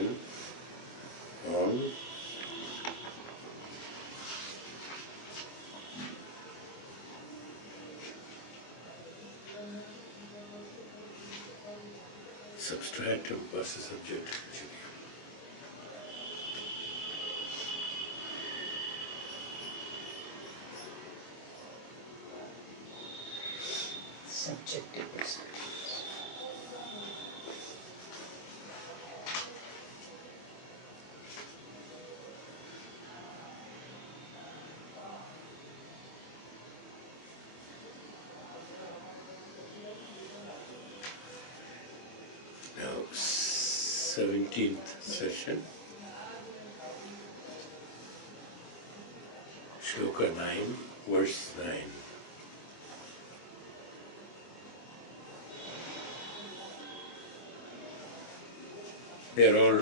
session on substratum versus objective. Subjective perspectives. Now, 17th session, Shloka 9, verse 9. They are all,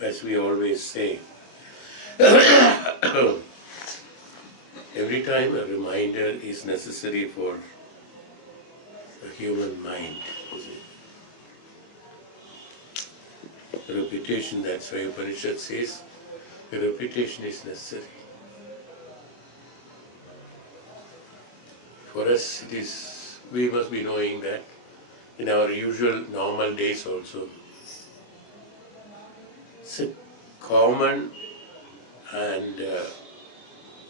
as we always say, every time a reminder is necessary for the human mind. Repetition, that's why Upanishad says, repetition is necessary. For us, it is, we must be knowing that in our usual normal days also, it's a common and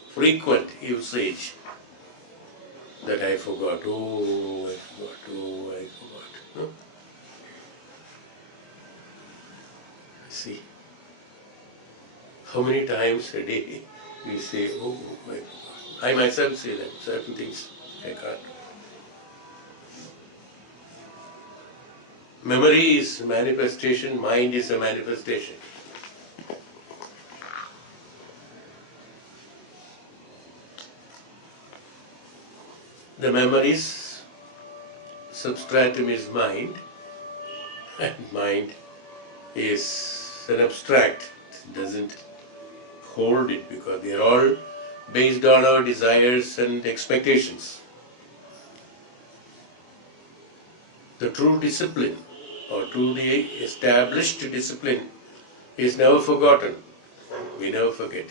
frequent usage that I forgot, oh, I forgot, oh, I forgot. No? See, how many times a day we say, oh, I forgot. I myself say that, certain things I can't. Memory is manifestation, mind is a manifestation. The memories, substratum is mind, and mind is an abstract. It doesn't hold it because they are all based on our desires and expectations. The true discipline or truly established discipline is never forgotten. We never forget.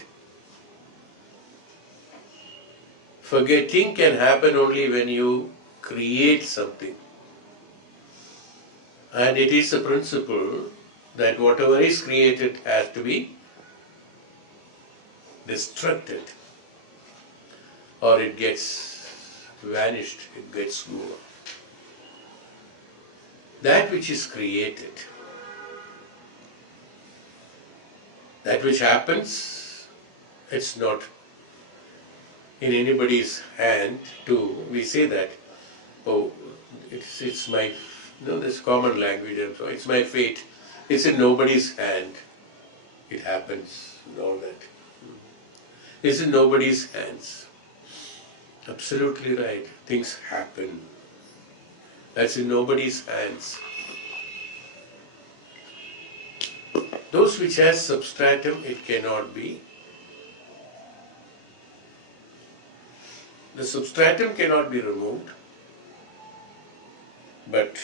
Forgetting can happen only when you create something. And it is a principle that whatever is created has to be destructed, or it gets vanished, it gets over. That which is created, that which happens, it's not in anybody's hand to, we say that, oh, it's my, this common language, so it's my fate. It's in nobody's hand. It happens and all that. It's in nobody's hands. Absolutely right. Things happen. That's in nobody's hands. Those which has substratum, it cannot be. The substratum cannot be removed, but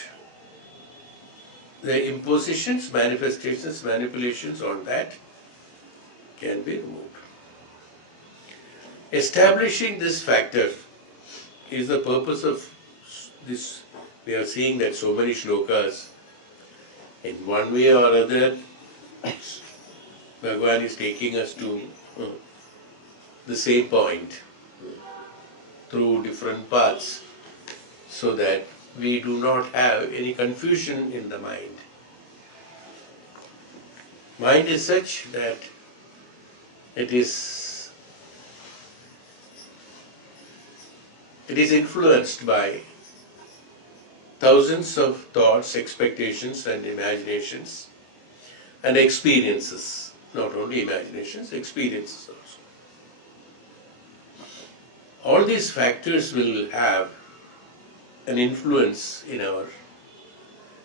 the impositions, manifestations, manipulations on that can be removed. Establishing this factor is the purpose of this. We are seeing that so many shlokas, in one way or other, Bhagavan is taking us to the same point through different paths, so that we do not have any confusion in the mind. Mind is such that it is influenced by thousands of thoughts, expectations and imaginations and experiences. Not only imaginations, experiences also. All these factors will have an influence in our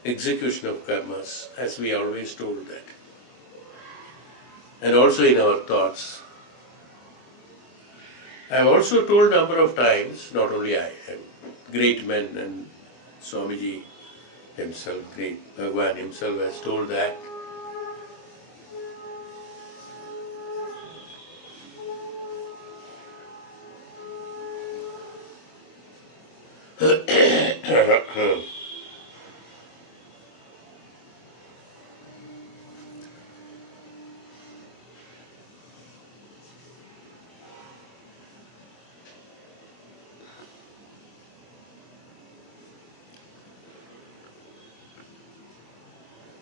execution of karmas, as we always told that. And also in our thoughts. I have also told a number of times, not only I, and great men, and Swamiji himself, great Bhagwan himself has told that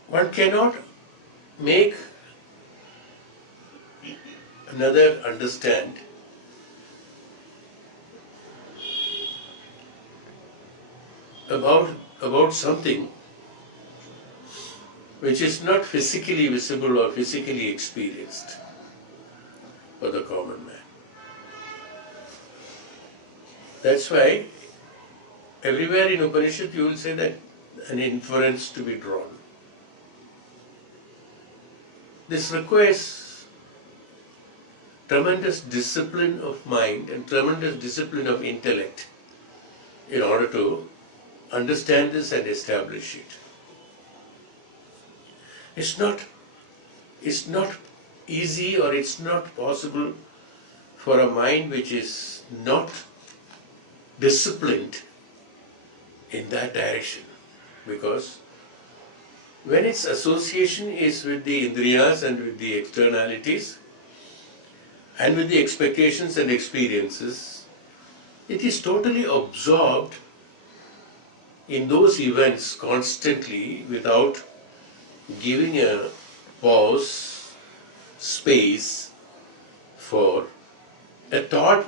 one cannot make another understand about about something which is not physically visible or physically experienced for the common man. That's why everywhere in Upanishad you will say that an inference to be drawn. This requires tremendous discipline of mind and tremendous discipline of intellect in order to understand this and establish it. It's not easy or it's not possible for a mind which is not disciplined in that direction, because when its association is with the indriyas and with the externalities and with the expectations and experiences, it is totally absorbed in those events constantly without giving a pause, space for a thought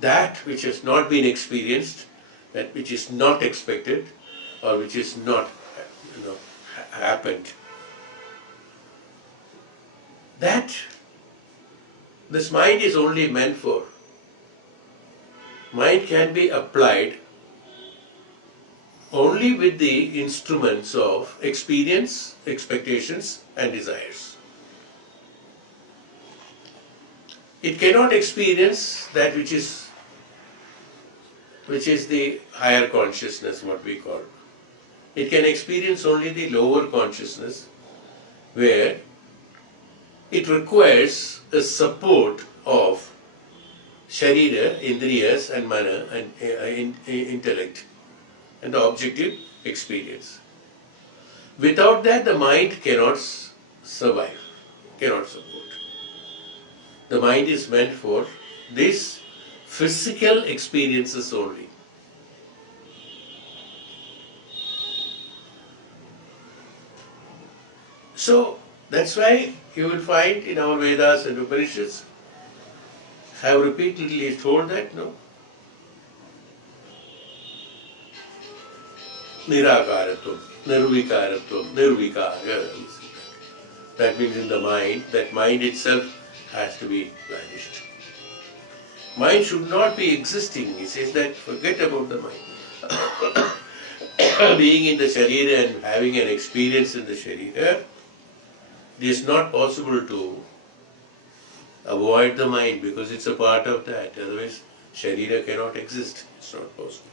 that which has not been experienced, that which is not expected, or which is not happened. That this mind is only meant for. Mind can be applied only with the instruments of experience, expectations and desires. It cannot experience that which is the higher consciousness, what we call. It can experience only the lower consciousness, where it requires a support of sharira, indriyas and mana and intellect and the objective experience. Without that, the mind cannot survive, cannot support. The mind is meant for these physical experiences only. So, that's why you will find in our Vedas and Upanishads have repeatedly told that, Nirakaratvam, Nirvikaratvam, Nirvikara. That means in the mind, that mind itself has to be vanished. Mind should not be existing. He says that forget about the mind. Being in the Sharira and having an experience in the Sharira, it is not possible to avoid the mind because it's a part of that. Otherwise, Sharira cannot exist. It's not possible.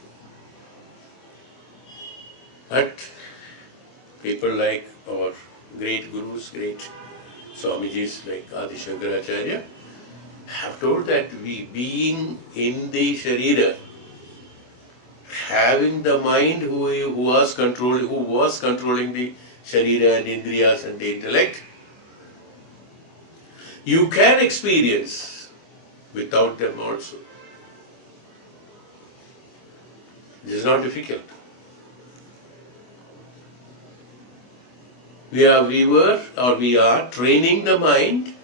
But people like our great gurus, great Swamijis like Adi Shankaracharya have told that we being in the Sharira, having the mind who was controlling the Sharira and Indriyas and the intellect, you can experience without them also. It is not difficult. We are training the mind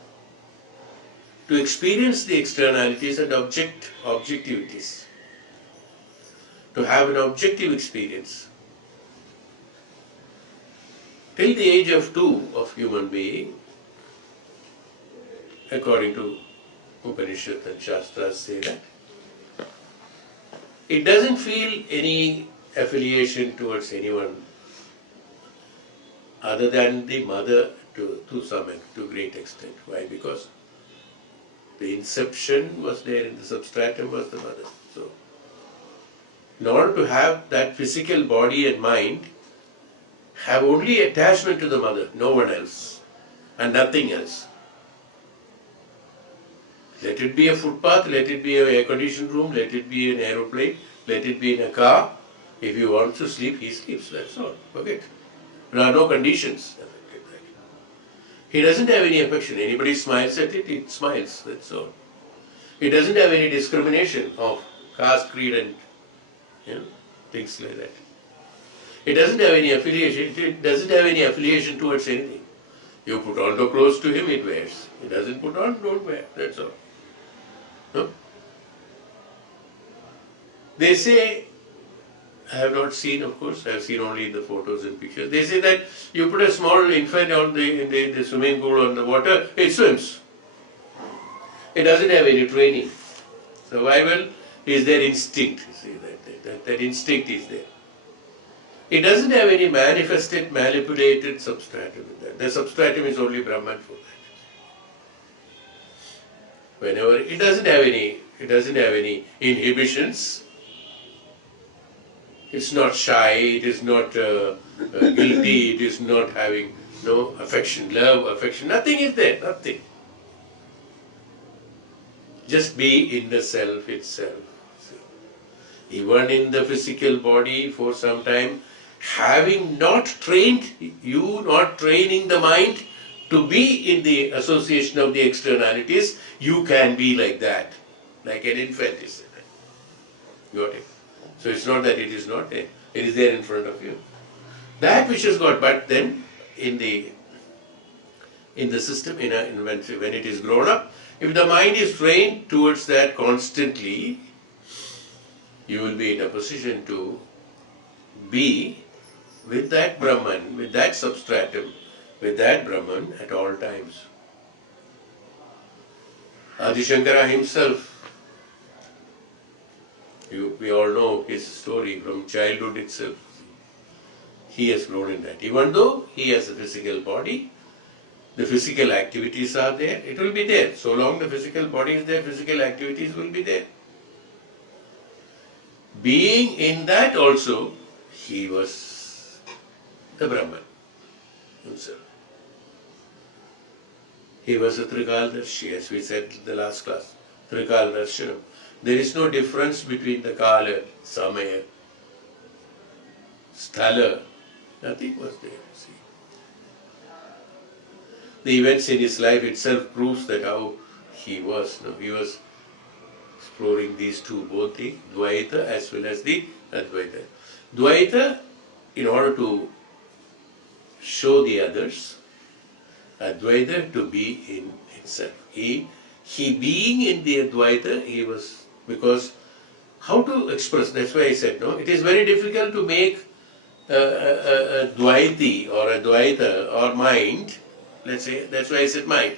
to experience the externalities and objectivities, to have an objective experience. Till the age of 2 of human being, according to Upanishad and Shastras say that, it doesn't feel any affiliation towards anyone other than the mother to great extent. Why? Because the inception was there in the substratum was the mother. So in order to have that physical body and mind, have only attachment to the mother, no one else, and nothing else. Let it be a footpath, let it be an air-conditioned room, let it be an aeroplane, let it be in a car. If he wants to sleep, he sleeps, that's all. Forget. There are no conditions. He doesn't have any affection. Anybody smiles at it, it smiles, that's all. He doesn't have any discrimination of caste, creed and things like that. It doesn't have any affiliation. It doesn't have any affiliation towards anything. You put on the clothes to him, it wears. He doesn't put on, don't wear. That's all. No? They say, I have not seen, of course, I have seen only the photos and pictures. They say that you put a small infant in the swimming pool on the water, it swims. It doesn't have any training. Survival is their instinct. See, that instinct is there. It doesn't have any manifested, manipulated substratum in that. The substratum is only Brahman for that. Whenever it doesn't have any inhibitions. It's not shy, it is not guilty, it is not having no affection, love, affection, nothing is there, nothing. Just be in the self itself. Even in the physical body for some time, having not trained you, not training the mind to be in the association of the externalities, you can be like that, like an infant is. Got it? So it's not that it is not there, it is there in front of you. That which is got, but then in the system, when it is grown up, if the mind is trained towards that constantly, you will be in a position to be with that Brahman, with that substratum, with that Brahman at all times. Adi Shankara himself, we all know his story from childhood itself. He has grown in that. Even though he has a physical body, the physical activities are there, it will be there. So long the physical body is there, physical activities will be there. Being in that also, he was the Brahman himself. He was a Trikaldarshi, as we said in the last class, Trikaldarshanam. There is no difference between the Kala, Samaya, Sthala, nothing was there. See. The events in his life itself proves that how he was. He was exploring these two, both the Dvaita as well as the Advaita. Dvaita, in order to show the others, Advaita to be in itself. He being in the Advaita, he was, because how to express, that's why I said, no, it is very difficult to make a Dvaiti or a Dvaita or mind, let's say, that's why I said mind,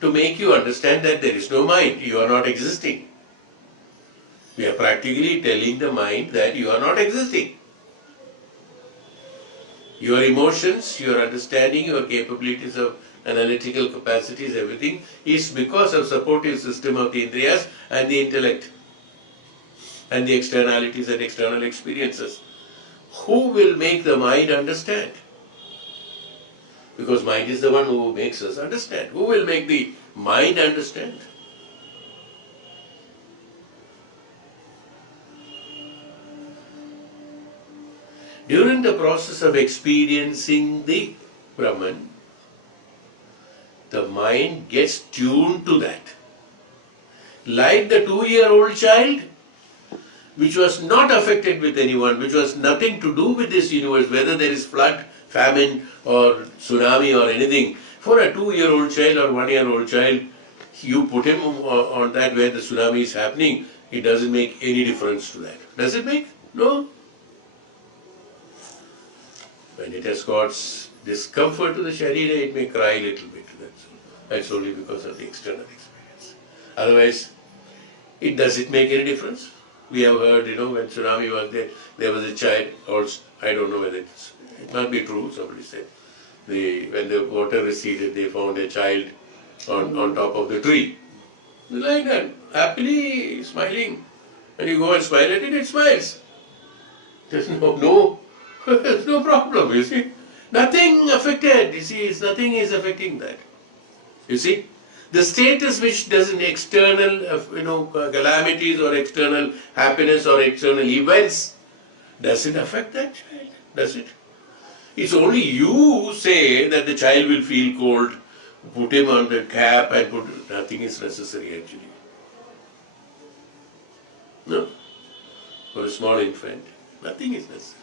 to make you understand that there is no mind, you are not existing. We are practically telling the mind that you are not existing. Your emotions, your understanding, your capabilities of analytical capacities, everything is because of supportive system of the Indriyas and the intellect and the externalities and external experiences. Who will make the mind understand? Because mind is the one who makes us understand. Who will make the mind understand? During the process of experiencing the Brahman, the mind gets tuned to that. Like the 2-year-old child, which was not affected with anyone, which was nothing to do with this universe, whether there is flood, famine or tsunami or anything. For a 2-year-old child or 1-year-old child, you put him on that where the tsunami is happening, it doesn't make any difference to that. Does it make? No. When it has got discomfort to the sharira, it may cry a little bit. That's only because of the external experience. Otherwise, does it make any difference? We have heard, when tsunami was there was a child, or I don't know whether it must be true, somebody said. When the water receded, they found a child on top of the tree. Like that, happily smiling. And you go and smile at it, it smiles. There's there's no problem, you see. Nothing affected, you see, nothing is affecting that. You see, the status which doesn't external, calamities or external happiness or external events, does it affect that child? Does it? It's only you say that the child will feel cold, put him on the cap and nothing is necessary actually. No. For a small infant, nothing is necessary.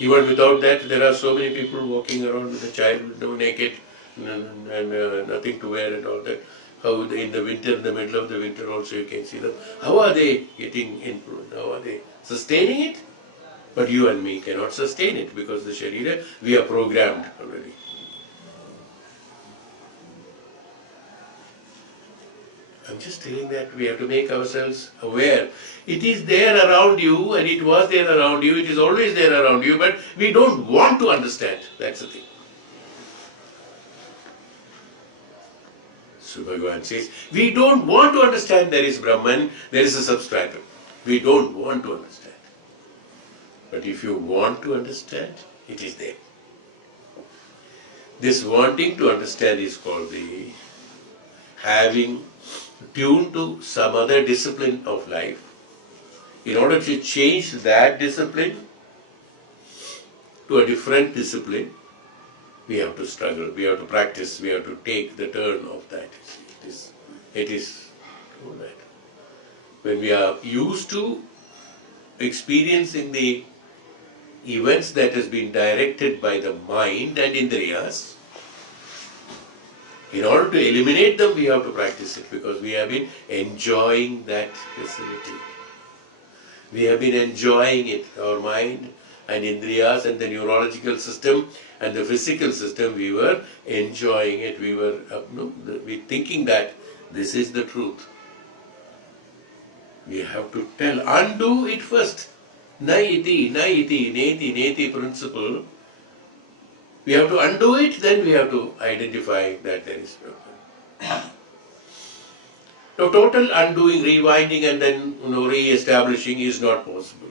Even without that, there are so many people walking around with a child naked and nothing to wear and all that. How in the winter, in the middle of the winter also you can see them. How are they getting influenced? How are they sustaining it? But you and me cannot sustain it because the Sharira, we are programmed already. I'm just telling that we have to make ourselves aware. It is there around you and it was there around you, it is always there around you, but we don't want to understand. That's the thing. So Bhagavan says, we don't want to understand there is Brahman, there is a substratum. We don't want to understand. But if you want to understand, it is there. This wanting to understand is called the having tuned to some other discipline of life. In order to change that discipline to a different discipline, we have to struggle, we have to practice, we have to take the turn of that. It is that. When we are used to experiencing the events that has been directed by the mind and indriyas, in order to eliminate them, we have to practice it because we have been enjoying that facility. We have been enjoying it, our mind and indriyas and the neurological system and the physical system, we were enjoying it. We were thinking that this is the truth. We have to undo it first. Naiti, neti principle. We have to undo it, then we have to identify that there is problem. Now, total undoing, rewinding and then re-establishing is not possible.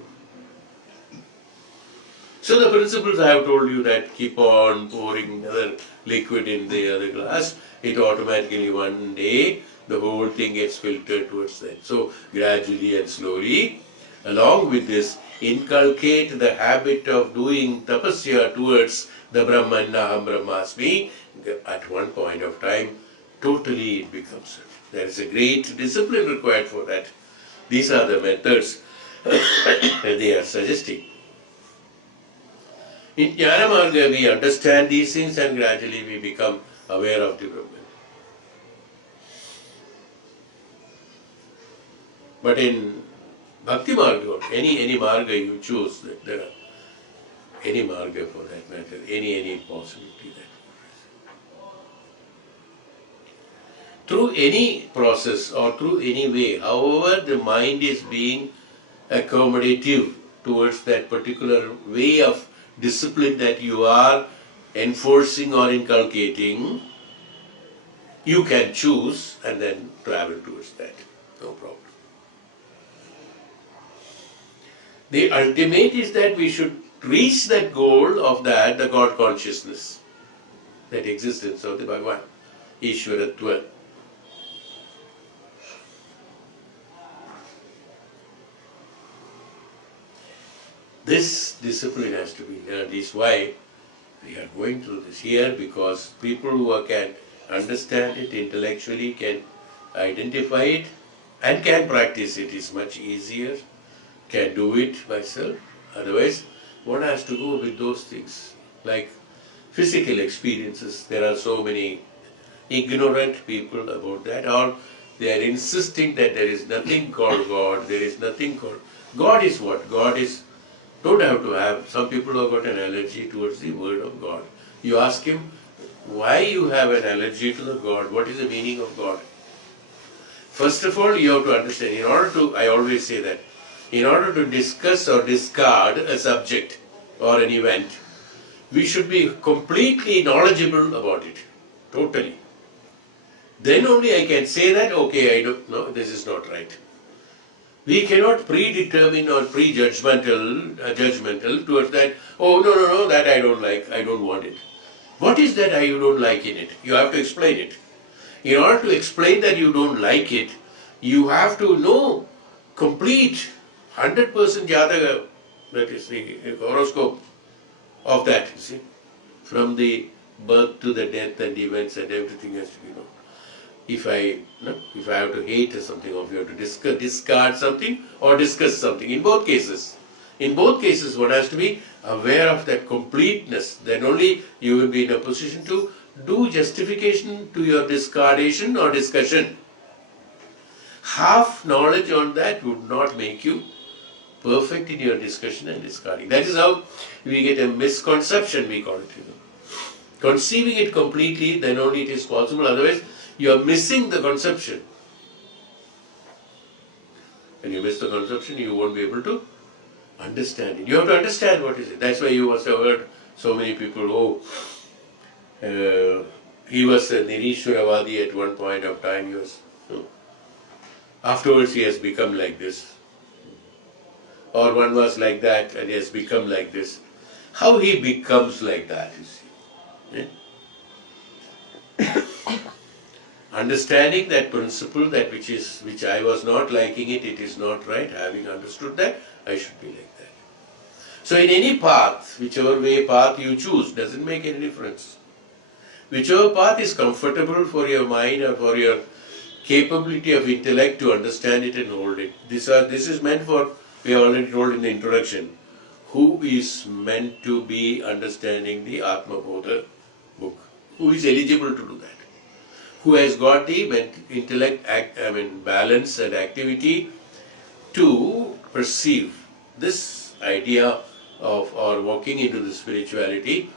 So the principles I have told you that keep on pouring other liquid in the other glass, it automatically one day the whole thing gets filtered towards that. So gradually and slowly, along with this, inculcate the habit of doing tapasya towards the Brahman, Naham Brahmasmi. At one point of time, totally it becomes. There is a great discipline required for that. These are the methods they are suggesting. In Jnana Marga, we understand these things and gradually we become aware of the Brahman. But in Bhakti Marga, any Marga you choose, there are any Marga for that matter, any possibility that. Through any process or through any way, however the mind is being accommodative towards that particular way of discipline that you are enforcing or inculcating, you can choose and then travel towards that. No problem. The ultimate is that we should reach that goal of that, the God consciousness, that existence of the Bhagavan, Ishwaratva. This discipline has to be learned. This is why we are going through this here, because people who can understand it intellectually, can identify it and can practice it is much easier, can do it myself. Otherwise, one has to go with those things. Like physical experiences, there are so many ignorant people about that, or they are insisting that there is nothing called God, there is nothing called... God is what? God is... Don't have to have... Some people have got an allergy towards the word of God. You ask him, why you have an allergy to the God? What is the meaning of God? First of all, you have to understand, in order to... I always say that, in order to discuss or discard a subject or an event, we should be completely knowledgeable about it. Totally. Then only I can say that, okay, I don't know, this is not right. We cannot predetermine or judgmental towards that. Oh, no, that I don't like, I don't want it. What is that you don't like in it? You have to explain it. In order to explain that you don't like it, you have to know complete 100% jataka, that is the horoscope of that, you see. From the birth to the death and events and everything has to be known. If I have to hate something, or if you have to discard something or discuss something, in both cases, what has to be aware of that completeness, then only you will be in a position to do justification to your discardation or discussion. Half knowledge on that would not make you perfect in your discussion and discarding. That is how we get a misconception, we call it. Conceiving it completely, then only it is possible, otherwise you are missing the conception. When you miss the conception, you won't be able to understand it. You have to understand what is it. That's why you must have heard so many people, he was a Nirishwaravadi at one point of time, afterwards he has become like this. Or one was like that and he has become like this. How he becomes like that, you see. Understanding that principle, that which I was not liking it is not right, having understood that, I should be like that. So in any path, whichever path you choose, doesn't make any difference. Whichever path is comfortable for your mind or for your capability of intellect to understand it and hold it. This is meant for, we have already told in the introduction, who is meant to be understanding the Atmabodha book? Who is eligible to do that? Who has got the intellect, balance and activity to perceive this idea of, or walking into the spirituality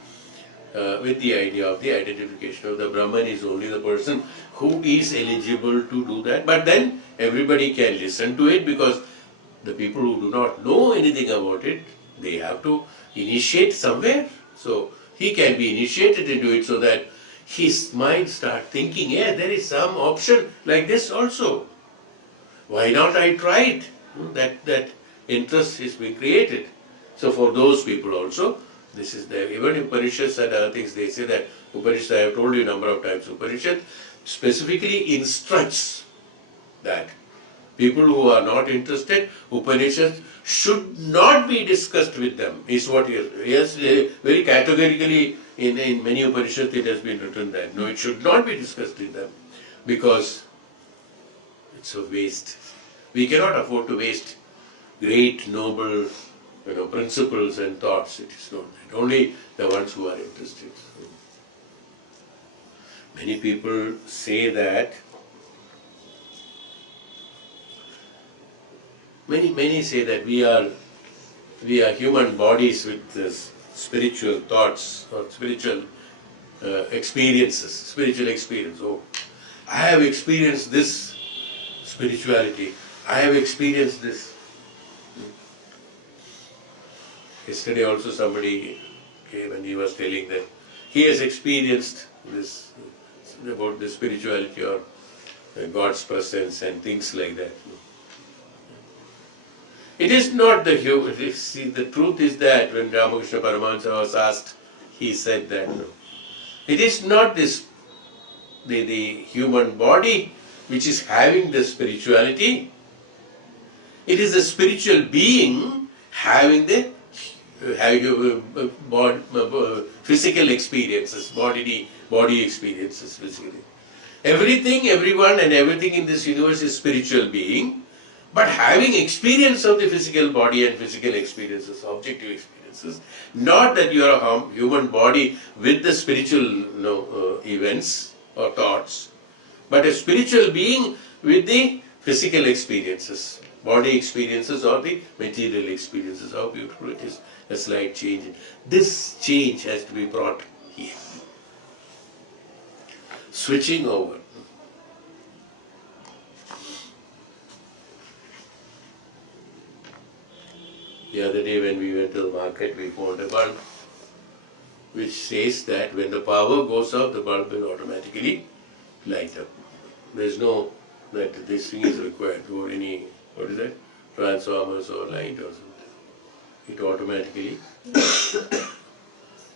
with the idea of the identification of the Brahman is only the person who is eligible to do that. But then everybody can listen to it, because the people who do not know anything about it, they have to initiate somewhere. So he can be initiated into it so that his mind start thinking, yeah, there is some option like this also. Why not I try it? That interest is being created. So for those people also, this is there. Even in Upanishads and other things, they say that Upanishad, I have told you a number of times, Upanishad specifically instructs that people who are not interested, Upanishads should not be discussed with them, is what he has very categorically in many Upanishads it has been written that no, it should not be discussed with them, because it's a waste. We cannot afford to waste great, noble, principles and thoughts. It is not that. Only the ones who are interested. Many people say that. Many say that we are human bodies with spiritual thoughts or spiritual experiences, spiritual experience. Oh, I have experienced this spirituality. I have experienced this. Yesterday also somebody came and he was telling that he has experienced this, about the spirituality or God's presence and things like that. It is not the human. See, the truth is that when Ramakrishna Paramahansa was asked, he said that no, it is not this the human body which is having the spirituality. It is the spiritual being having the physical experiences, body experiences physically. Everything, everyone and everything in this universe is spiritual being, but having experience of the physical body and physical experiences, objective experiences, not that you are a human body with the spiritual events or thoughts, but a spiritual being with the physical experiences, body experiences or the material experiences. How beautiful it is, a slight change. This change has to be brought here. Switching over. The other day when we went to the market, we found a bulb which says that when the power goes off, the bulb will automatically light up. There is no that this thing is required for any, transformers or light or something. It automatically,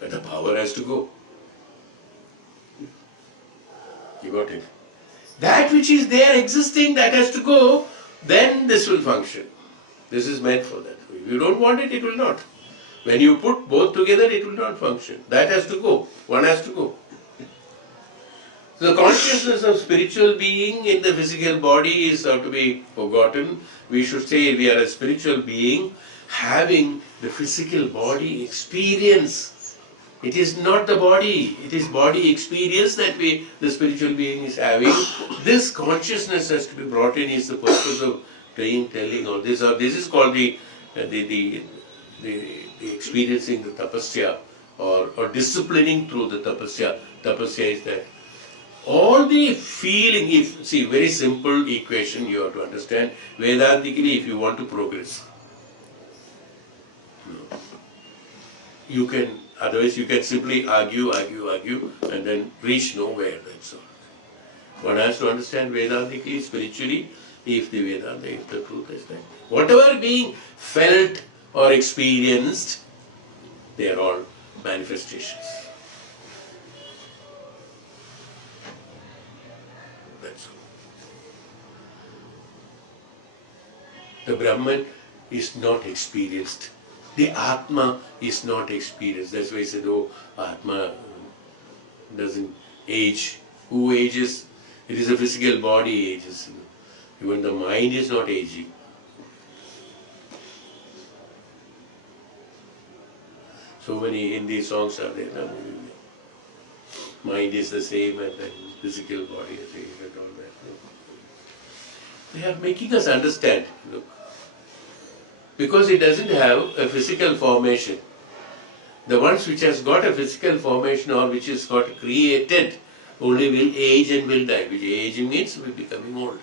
but the power has to go. You got it? That which is there existing, that has to go, then this will function. This is meant for that. If you don't want it, it will not. When you put both together, it will not function. That has to go. One has to go. So the consciousness of spiritual being in the physical body is not to be forgotten. We should say we are a spiritual being having the physical body experience. It is not the body, it is body experience that the spiritual being is having. This consciousness has to be brought in, is the purpose of telling all this. Or this is called the experiencing the tapasya or disciplining through the tapasya. Tapasya is that all the feeling, very simple equation you have to understand. Vedantically, if you want to progress, you can, otherwise you can simply argue, and then reach nowhere, that's all. One has to understand Vedantically, spiritually, if the Vedanta, if the truth is that. Whatever being felt or experienced, they are all manifestations. That's all. The Brahman is not experienced. The Atma is not experienced. That's why he said, oh, Atma doesn't age. Who ages? It is a physical body ages. Even the mind is not aging. So many Hindi songs are there. No? Mind is the same and then physical body is the same and all that. No? They are making us understand. Look. Because it doesn't have a physical formation. The ones which has got a physical formation or which is got created only will age and will die. Which aging means will be becoming old.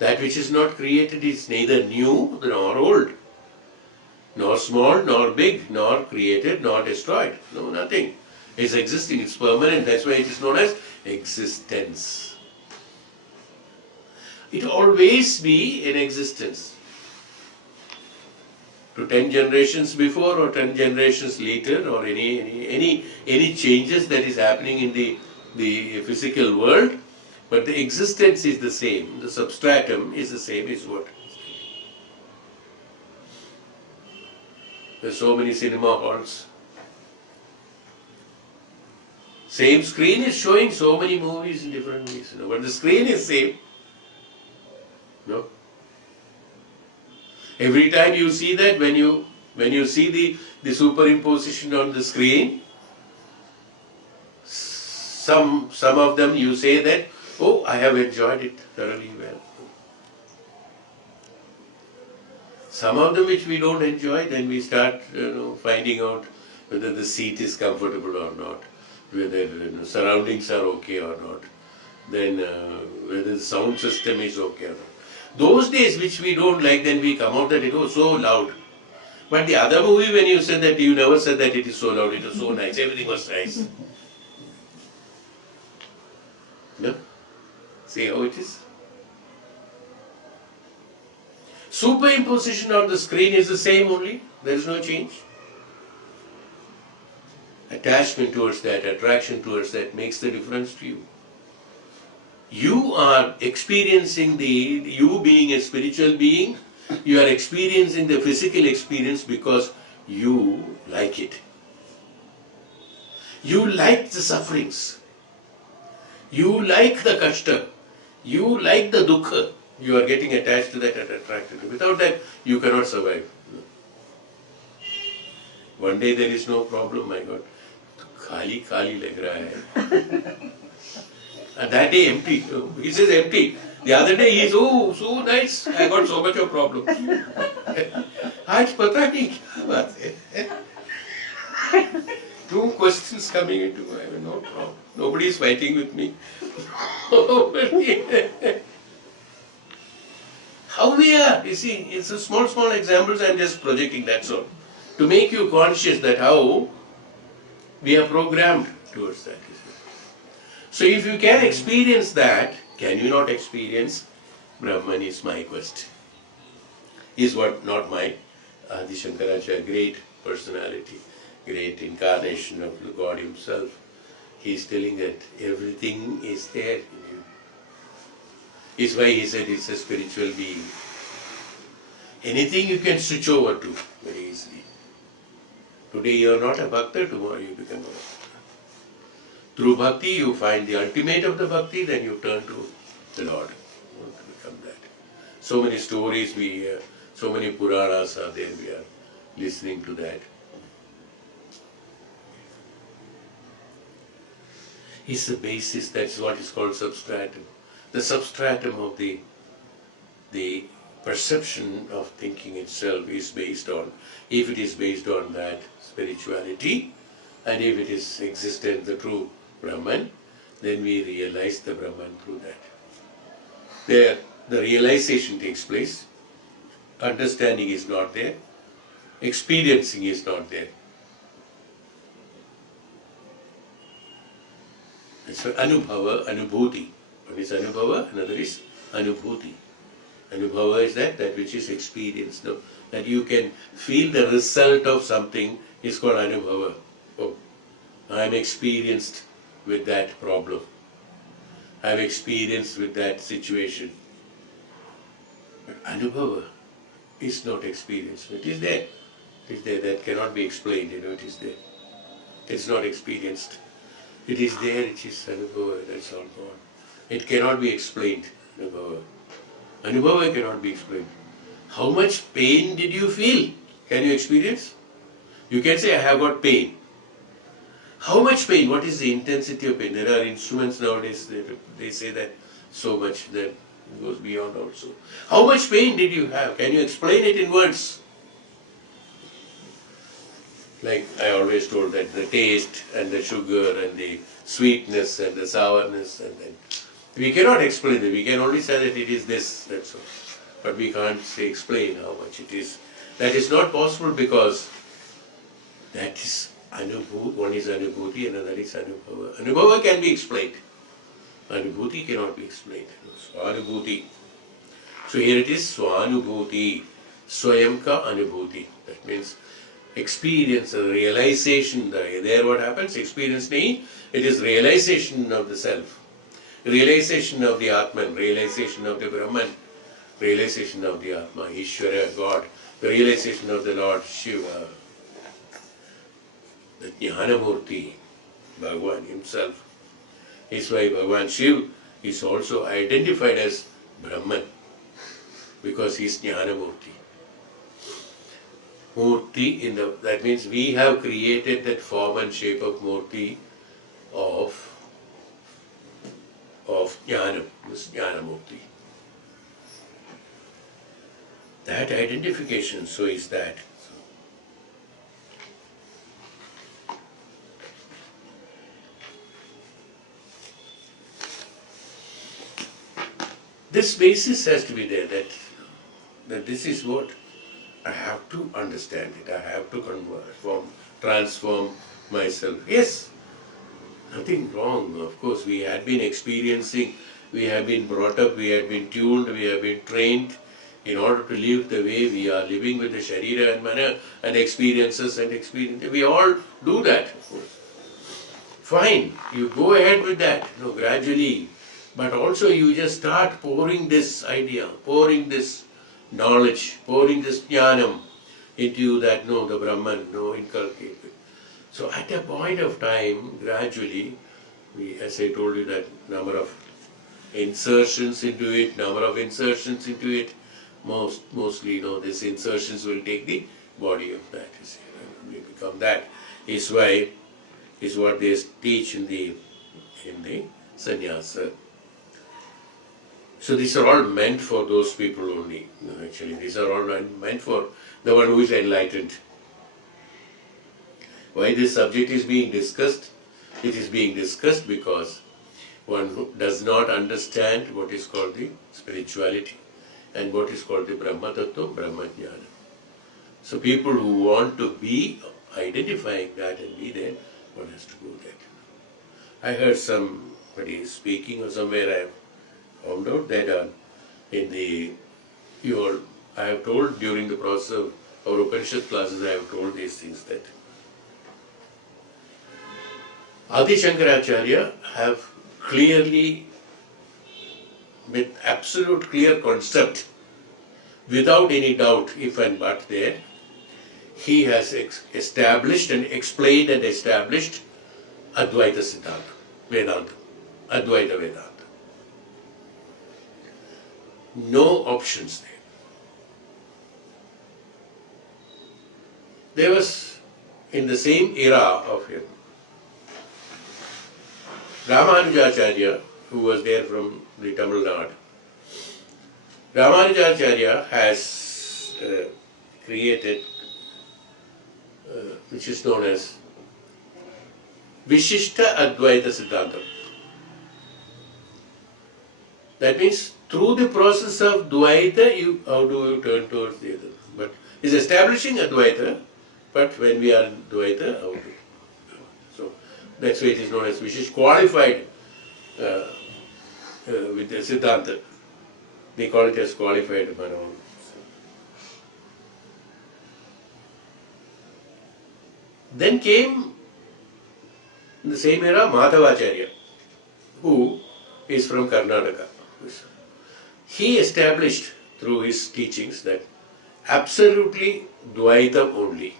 That which is not created is neither new nor old, nor small, nor big, nor created, nor destroyed. No, nothing. It's existing, it's permanent. That's why it is known as existence. It will always be in existence. To 10 generations before or 10 generations later, or any changes that is happening in the physical world, but the existence is the same, the substratum is the same, is what? There are so many cinema halls. Same screen is showing so many movies in different ways, but the screen is same. No? Every time you see that, when you see the superimposition on the screen, some of them you say that, oh, I have enjoyed it thoroughly well. Some of them which we don't enjoy, then we start finding out whether the seat is comfortable or not, whether surroundings are okay or not, then whether the sound system is okay or not. Those days which we don't like, then we come out that it was so loud. But the other movie, when you said that, you never said that it is so loud, it was so nice, everything was nice. No? See how it is? Superimposition on the screen is the same only, there is no change. Attachment towards that, attraction towards that makes the difference to you. You are experiencing you being a spiritual being, you are experiencing the physical experience because you like it. You like the sufferings. You like the kashta. You like the dukkha. You are getting attached to that and attracted to it. Without that, you cannot survive. One day there is no problem, my God. Khali lag raha hai. And that day empty. He says empty. The other day he is, oh, so nice. I got so much of problem. Aaj pata nahi kya baat hai. Two questions coming into my mind. No problem. Nobody is fighting with me. How we are, you see, it's a small examples I am just projecting, that's all. To make you conscious that how we are programmed towards that. So if you can experience that, can you not experience Brahman is my quest? is what, not mine. Adi Shankaracharya, great personality, great incarnation of the God himself. He is telling that everything is there in you. Is why he said it's a spiritual being. Anything you can switch over to very easily. Today you are not a bhakta, tomorrow you become a bhakta. Through bhakti you find the ultimate of the bhakti, then you turn to the Lord. You want to become that. So many stories we hear, so many Puranas are there, we are listening to that. It's the basis, that's what is called substratum. The substratum of the perception of thinking itself is based on, if it is based on that spirituality, and if it is existent, the true Brahman, then we realize the Brahman through that. There, the realization takes place, understanding is not there, experiencing is not there. It's anubhava, anubhuti. One is anubhava, another is anubhuti. Anubhava is that which is experienced. No, that you can feel the result of something is called anubhava. Oh, I am experienced with that problem. I am experienced with that situation. But anubhava is not experienced. It is there. It is there. That cannot be explained. It is there. It's not experienced. It is there. It is anubhava. That's all gone. It cannot be explained. Anubhava. Anubhava cannot be explained. How much pain did you feel? Can you experience? You can say, I have got pain. How much pain? What is the intensity of pain? There are instruments nowadays, they say that so much, that goes beyond also. How much pain did you have? Can you explain it in words? Like I always told that the taste and the sugar and the sweetness and the sourness, and then we cannot explain it. We can only say that it is this, that's all. But we can't say explain how much it is. That is not possible because that is anubhuti. One is anubhuti, another is anubhava. Anubhava can be explained. Anubhuti cannot be explained. Swanubhuti. So here it is Swanubhuti. Swayam ka anubhuti. That means experience, realization. There what happens? Experience nahi. It is realization of the self. Realization of the Atman, realization of the Brahman, realization of the Atma, Ishvara, God, the realization of the Lord Shiva, the Jnanamurti, Bhagavan himself. Is why Bhagavan Shiva is also identified as Brahman, because he is Jnanamurti. Murti, that means we have created that form and shape of Murti of Jnanam, this Jnanamurti. That identification, so is that. This basis has to be there, that this is what I have to understand it, I have to transform myself. Yes, nothing wrong. Of course, we had been experiencing, we have been brought up, we have been tuned, we have been trained in order to live the way we are living with the Sharira and Mana and experiences and experience. We all do that, of course. Fine, you go ahead with that, gradually. But also you just start pouring this idea, pouring this knowledge, pouring this jnanam into that, the Brahman, inculcate it. So at a point of time, gradually, as I told you, that number of insertions into it, mostly, these insertions will take the body of that. You see, we become that. Is what they teach in the sannyasa. So these are all meant for those people only. Actually, these are all meant for the one who is enlightened. Why this subject is being discussed? It is being discussed because one who does not understand what is called the spirituality and what is called the Brahma Tattva, Brahma Jnana. So people who want to be identifying that and be there, one has to go there. I heard somebody speaking or somewhere I have found out that I have told during the process of our Upanishad classes, I have told these things that Adi Shankaracharya have clearly, with absolute clear concept, without any doubt, if and but there, he has established and explained and established Advaita Siddhanta, Vedanta, Advaita Vedanta. No options there. There was, in the same era of him, Ramanujacharya, who was there from the Tamil Nadu. Ramanujacharya has created, which is known as Vishishta Advaita Siddhantam. That means through the process of Dvaita, how do you turn towards the other? But he's establishing Advaita, but when we are in Dvaita, how do? So that's why it is known as Vishish, qualified with the Siddhanta. They call it as qualified Mano. Then came in the same era Madhavacharya, who is from Karnataka. He established through his teachings that absolutely Dvaitam only.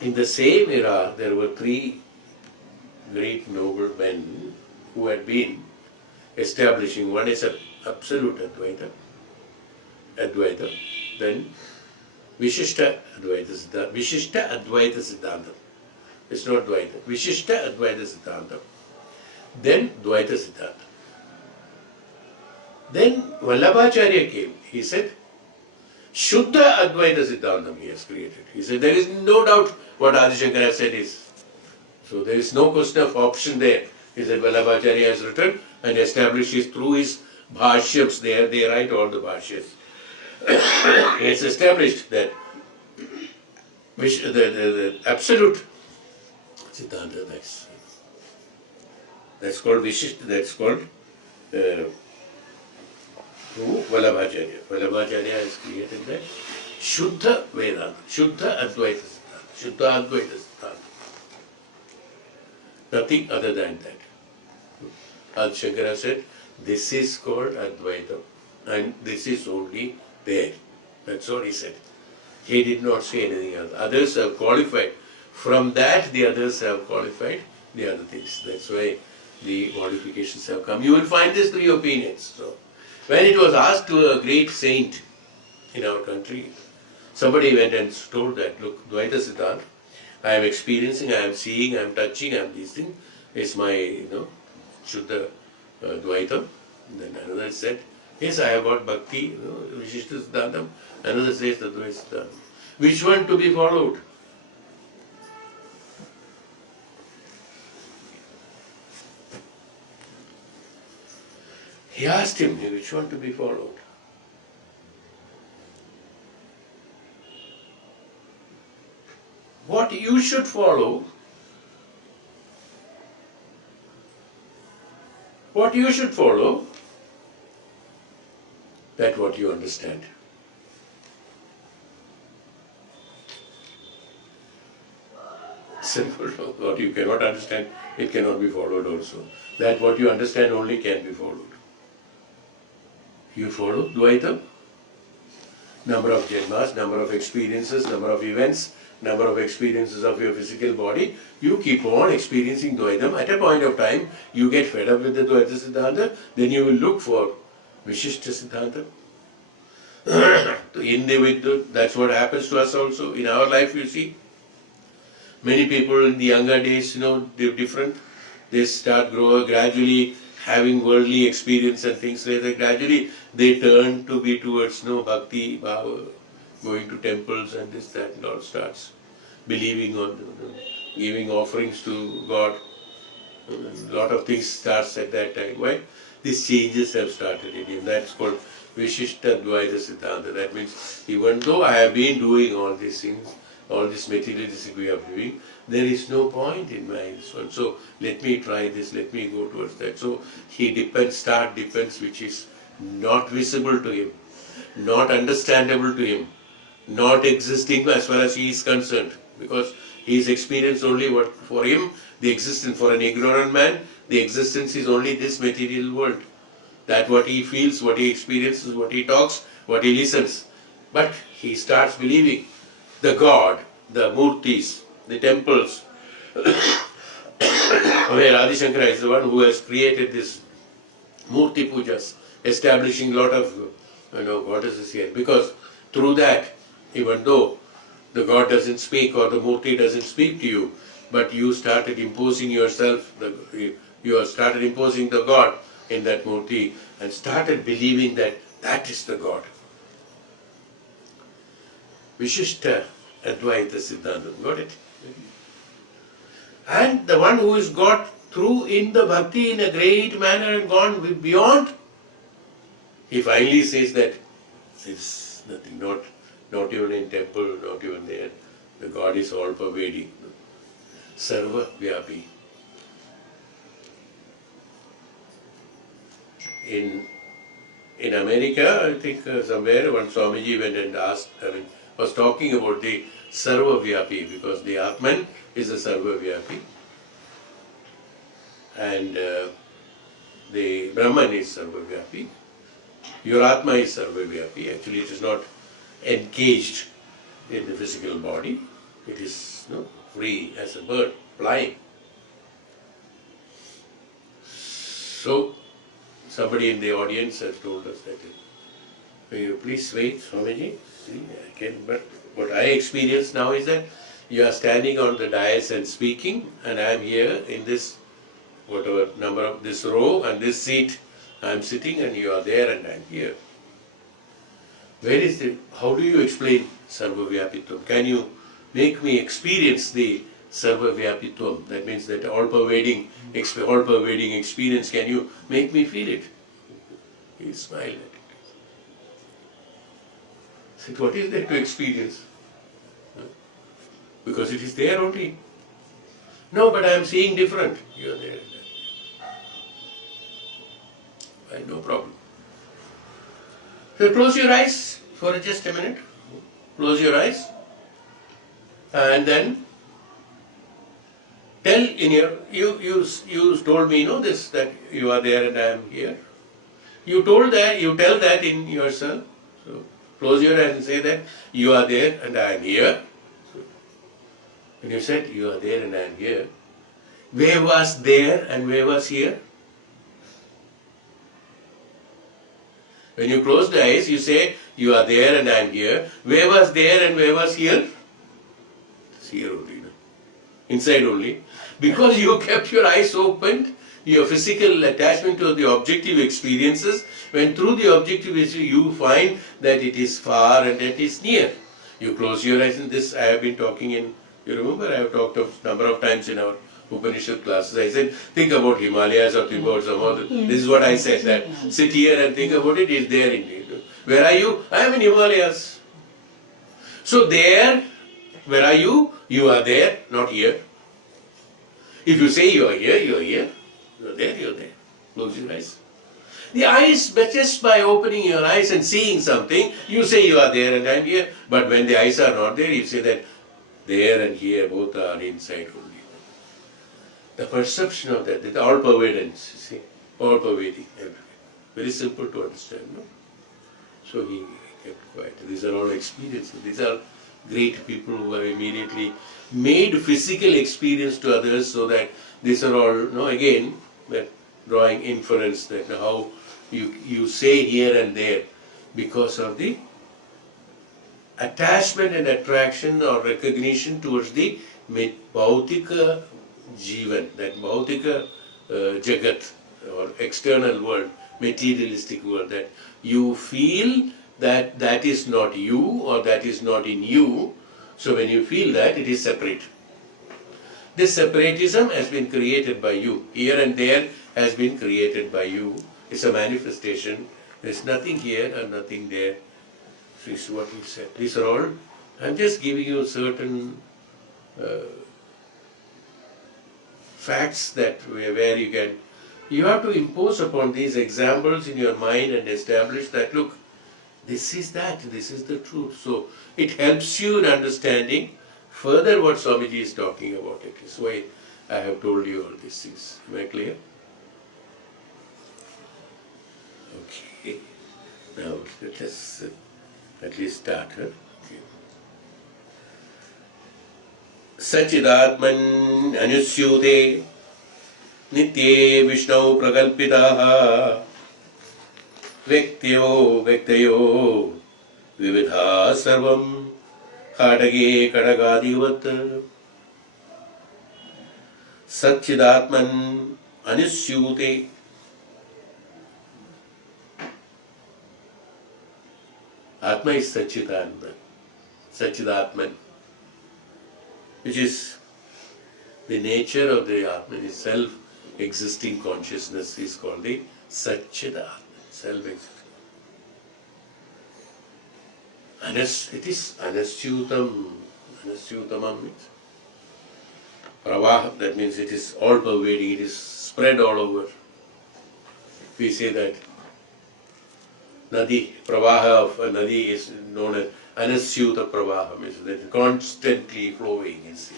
In the same era, there were three great noble men who had been establishing. One is absolute Advaita, then Vishishta Advaita Siddhanta. It's not Dvaita. Vishishta Advaita Siddhanta. Then Dvaita Siddhanta. Then Vallabhacharya came. He said, Shuddha Advaita Siddhantam he has created. He said, there is no doubt what Adi Shankara said is. So there is no question of option there. He said, Vallabhacharya has written and establishes through his bhashyams there, they write all the bhashyas. He has established that the absolute Siddhanta, that's called Vishishta, that's called Vallabhacharya. Vallabhacharya has created that Shuddha Vedanta, Shuddha Advaita Siddhanta, Shuddha Advaita Siddhanta. Nothing other than that. Adi Shankara said, this is called Advaita and this is only there. That's all he said. He did not say anything else. Others have qualified. From that, the others have qualified the other things. That's why the modifications have come. You will find these three opinions. So, when it was asked to a great saint in our country, somebody went and told that, look, Dvaita Siddhanta, I am experiencing, I am seeing, I am touching, I am these things. It's my, Shuddha Dvaitam. Then another said, yes, I have got Bhakti, Vishishta Siddhantam. Another says Advaita Siddhantam. Which one to be followed? He asked him, which one to be followed? What you should follow, that what you understand. Simple. What you cannot understand, it cannot be followed also. That what you understand only can be followed. You follow Dvaitam, number of janmas, number of experiences, number of events, number of experiences of your physical body. You keep on experiencing Dvaitam. At a point of time, you get fed up with the Dvaita Siddhanta, then you will look for Vishishta Siddhanta. That's what happens to us also. In our life, you see, many people in the younger days, they're different. They start gradually having worldly experience and things like that. Gradually, they turn to be towards bhakti, bhava, going to temples and this, that, and all starts believing on, giving offerings to God. A lot of things starts at that time. Why? These changes have started in him. That's called Vishishta Advaita Siddhanta. That means, even though I have been doing all these things, all this materialistic way of living, there is no point in my this one. So let me try this, let me go towards that. So he depends, which is not visible to him, not understandable to him, not existing as far as he is concerned, because he is experienced only what for him, the existence for an ignorant man, the existence is only this material world. That what he feels, what he experiences, what he talks, what he listens. But he starts believing the God, the murtis, the temples, where Adi Shankara is the one who has created this murti pujas, establishing a lot of goddesses here. Because through that, even though the God doesn't speak or the murti doesn't speak to you, but you started imposing yourself, you have started imposing the God in that murti and started believing that that is the God. Vishishta Advaita Siddhanta. Got it? And the one who is got through in the bhakti in a great manner and gone beyond, he finally says that it's nothing, not even in temple, not even there. The God is all pervading. Sarva Vyapi. In America, I think somewhere one Swamiji went and asked, was talking about the Sarva Vyapi, because the Atman is a Sarva Vyapi and the Brahman is Sarva Vyapi. Your Atma is Sarva Vyapi. Actually, it is not engaged in the physical body. It is free as a bird, flying. So, somebody in the audience has told us that, will you please wait, Swamiji? See, I can, but what I experience now is that you are standing on the dais and speaking, and I am here in this, whatever number of this row and this seat, I am sitting and you are there and I am here. Where is it? How do you explain Sarva Vyapitvam? Can you make me experience the Sarva Vyapitvam? That means that all-pervading experience. Can you make me feel it? He smiled at it. Said, what is there to experience? Because it is there only. No, but I am seeing different. You are there. Right, no problem. So close your eyes for just a minute. Close your eyes. And then tell in your, you told me, this, that you are there and I am here. You tell that in yourself. So close your eyes and say that you are there and I am here. So, when you said you are there and I am here, where was there and where was here? When you close the eyes, you say, you are there and I am here. Where was there and where was here? It's here only. No? Inside only. Because you kept your eyes opened, your physical attachment to the objective experiences, when through the objective experience you find that it is far and it is near. You close your eyes, and this I have been talking in, you remember I have talked a number of times in our Upanishad classes. I said, think about Himalayas or think about some other. This is what I said, that sit here and think about it, is there indeed. Where are you? I am in Himalayas. So there, where are you? You are there, not here. If you say you are here, you are here. You are there, you are there. Close your eyes. The eyes, but just by opening your eyes and seeing something, you say you are there and I am here. But when the eyes are not there, you say that there and here both are inside only. The perception of that, the all-pervadence, you see, all-pervading, everything. Very simple to understand, no? So he kept quiet. These are all experiences. These are great people who have immediately made physical experience to others, so that these are all, again, that drawing inference that how you say here and there because of the attachment and attraction or recognition towards the Bhautika Jivan, that Bhautika Jagat or external world, materialistic world, that you feel that that is not you or that is not in you. So when you feel that, it is separate. This separatism has been created by you. Here and there has been created by you. It's a manifestation. There's nothing here and nothing there. So this is what he said. These are all, I'm just giving you certain facts that where you can You have to impose upon these examples in your mind and establish that, look, this is that, this is the truth. So it helps you in understanding further what Swamiji is talking about. It is why I have told you all these things. Am I clear? Okay. Now let us at least start. Huh? Okay. Sachidatman Anusyute Nitye Vishnu Prakalpitaha Vektyo Vividha Sarvam Kadage Kadagadivat Satchidatman Anusyute. Atma is Satchidananda, Satchidatman, which is the nature of the Atman, is self-existing consciousness, is called the Satchidatman, self-existing. It is Anasyutam. Anasyutamam means Pravaha, that means it is all pervading, it is spread all over. We say that Nadi, Pravaha of a Nadi is known as Anasyuta Pravaha, means that it is constantly flowing, you see.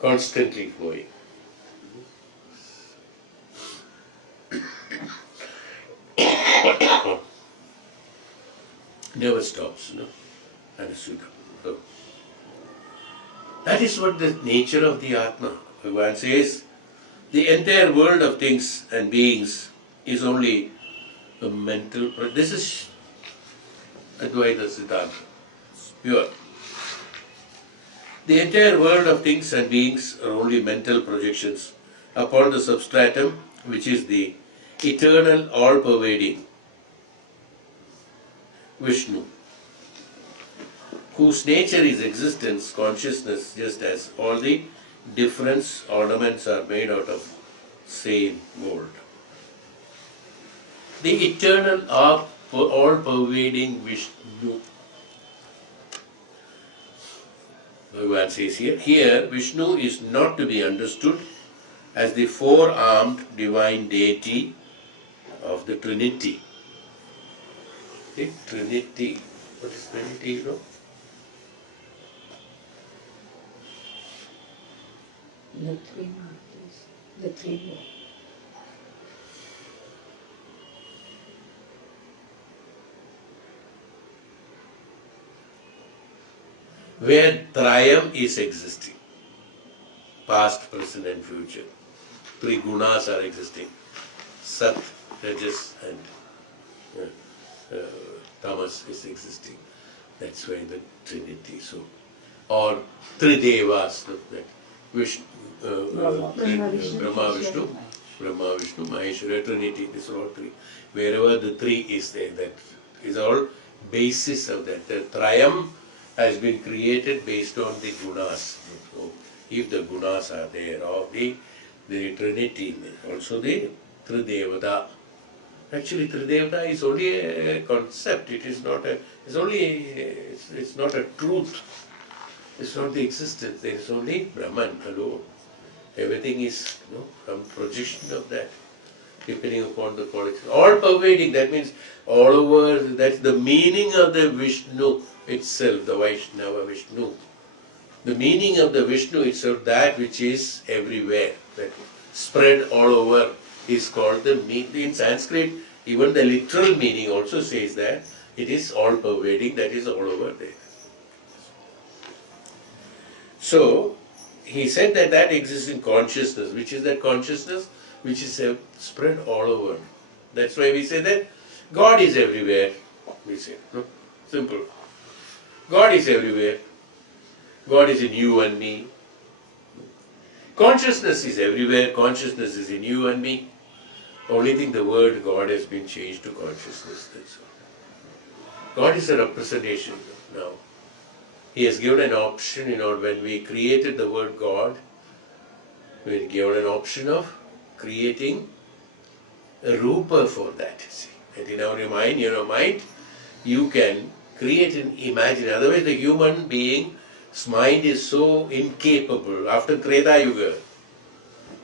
Constantly flowing. Never stops, no? Anasyuta. So, that is what the nature of the Atma. Bhagavan says, the entire world of things and beings is only a mental. This is Advaita Siddhanta. Pure. The entire world of things and beings are only mental projections upon the substratum, which is the eternal, all-pervading Vishnu, whose nature is existence, consciousness, just as all the different ornaments are made out of same gold. The eternal, all-pervading Vishnu. Bhagavan says here Vishnu is not to be understood as the four-armed divine deity of the Trinity. The Trinity. What is Trinity, you know? The three mountains, the three worlds. Where Trayam is existing, past, present and future. Three gunas are existing, Sat, Rajas and Tamas is existing. That's why the Trinity. So, or three devas, that Vishnu, Brahma, Vishnu, Maheshwara, Trinity, these are all three. Wherever the three is there, that is all basis of that. The Trayam has been created based on the gunas. So, if the gunas are there, of the Trinity, also the Tridevata. Actually, Tridevata is only a concept. It is not a. It's only. It's not a truth. It's not the existence. There is only Brahman alone. Everything is, some projection of that, depending upon the quality. All pervading. That means all over. That's the meaning of the Vishnu itself. The Vaishnava Vishnu. The meaning of the Vishnu itself, that which is everywhere, that spread all over, is called the meaning. In Sanskrit, even the literal meaning also says that it is all pervading, that is all over there. So, he said that that exists in consciousness. Which is that consciousness? Which is spread all over. That's why we say that God is everywhere. We say, no? Simple. God is everywhere. God is in you and me. Consciousness is everywhere. Consciousness is in you and me. Only thing, the word God has been changed to consciousness. That's all. God is a representation now. He has given an option, when we created the word God, we were given an option of creating a rupa for that. See, that in our mind, you can create and imagine. Otherwise, the human being's mind is so incapable. After Treta Yuga,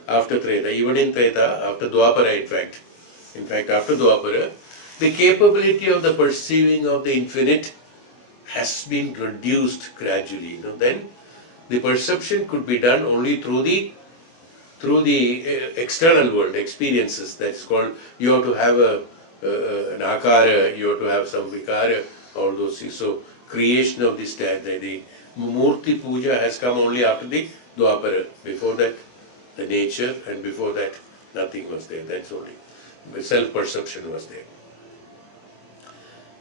after Treta, even in Treta, after Dwapara in fact after Dwapara, the capability of the perceiving of the infinite has been reduced gradually. Then the perception could be done only through the external world experiences. That's called, you have to have an akara, you have to have some vikara, all those things. So creation of this the murti puja has come only after the Dwapara. Before that, the nature, and before that, nothing was there. That's only self-perception was there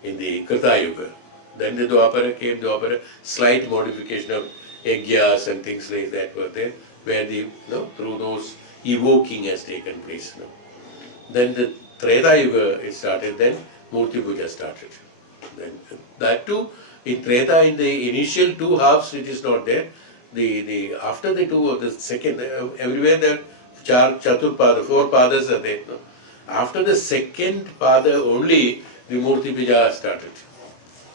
in the Krita Yuga. Then the Dwapara came, Dwapara, slight modification of yajnas and things like that were there, where through those evoking has taken place. Then the Treta Yuga it started, then Murti Puja started. Then that too, in Treta, in the initial two halves, it is not there. The after the two or the second, everywhere there Chaturpada, four padas are there. After the second pada only, the Murti Puja started.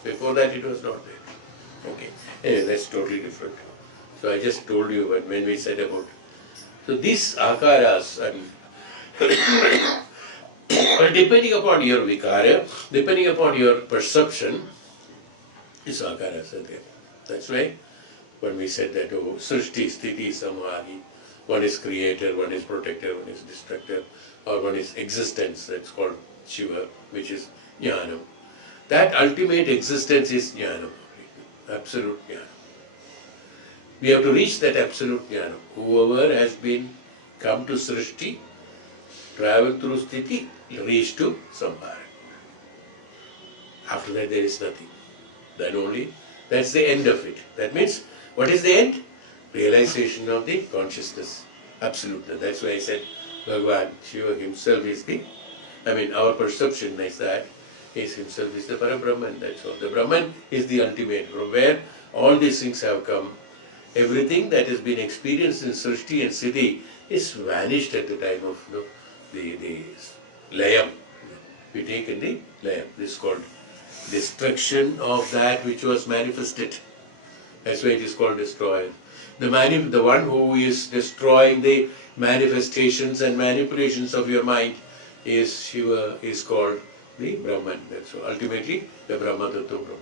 Before that it was not there. Okay. Anyway, that's totally different. So I just told you when we said about. So these akaras, and depending upon your vikara, depending upon your perception, these akaras are there. That's why when we said that, Srishti, Sthiti, Samahadi, one is creator, one is protector, one is destructor, or one is existence, that's called Shiva, which is Jnanam. That ultimate existence is Jnanam, absolute Jnanam. We have to reach that absolute Jnanam. Whoever has been come to Srishti, travel through Sthiti, reach to Samhara. After that there is nothing. Then only, that's the end of it. That means, what is the end? Realization of the consciousness, absoluteness. That's why I said Bhagavan, Shiva himself is our perception is that, is himself is the Parabrahman, that's all. The Brahman is the ultimate, from where all these things have come. Everything that has been experienced in Srishti and Siddhi is vanished at the time of the Layam. We take in the Layam. This is called destruction of that which was manifested. That's why it is called destroyer. The one who is destroying the manifestations and manipulations of your mind is Shiva, is called the Brahman. That's all. Ultimately, the Brahma Tattva Brahma.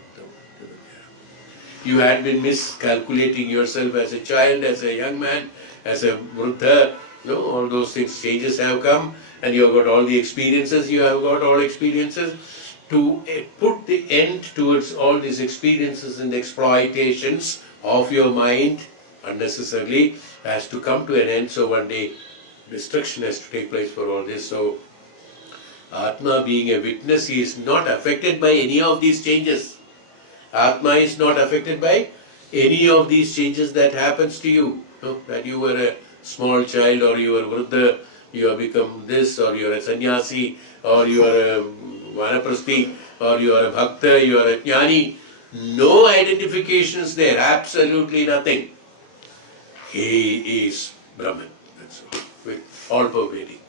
You had been miscalculating yourself as a child, as a young man, as a Vruddha, all those things, changes have come, and you have got all the experiences, to put the end towards all these experiences and exploitations of your mind unnecessarily has to come to an end. So one day destruction has to take place for all this. So Atma, being a witness, he is not affected by any of these changes. Atma is not affected by any of these changes that happens to you. That you were a small child, or you were Vruddha, you have become this, or you are a sannyasi, or you are a vanaprasthi, or you are a bhakta, you are a jnani. No identifications there, absolutely nothing. He is Brahman, that's all, with all pervading,